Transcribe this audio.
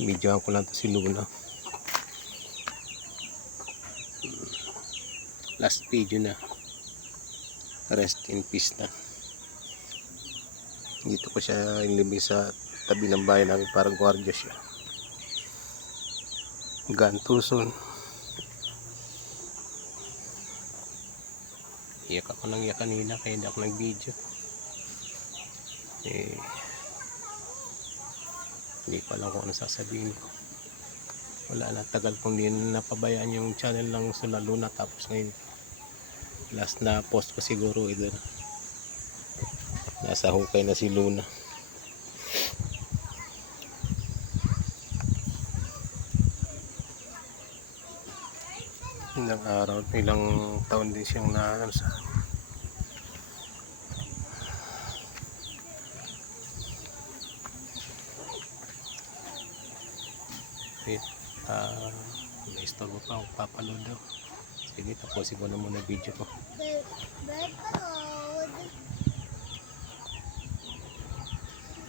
Videoan ko lang to si Luna. Last video na. Rest in peace na. Dito ko siya inilibing sa tabi ng bahay namin, parang gwardiya siya. Gantuson. Iyak ako nang iyak kanina kaya hindi ako nag-video. Hindi ko alam kung ano sasabihin ko. Wala na, tagal kong din napabayaan yung channel ng Sula Luna, tapos ngayon last na post ko siguro ito na. Nasa hukay na si Luna. Ilang araw, ilang taon din siyang na sa may istorbo pa ako, papaload daw. Sige, tapusin ko na muna video ko.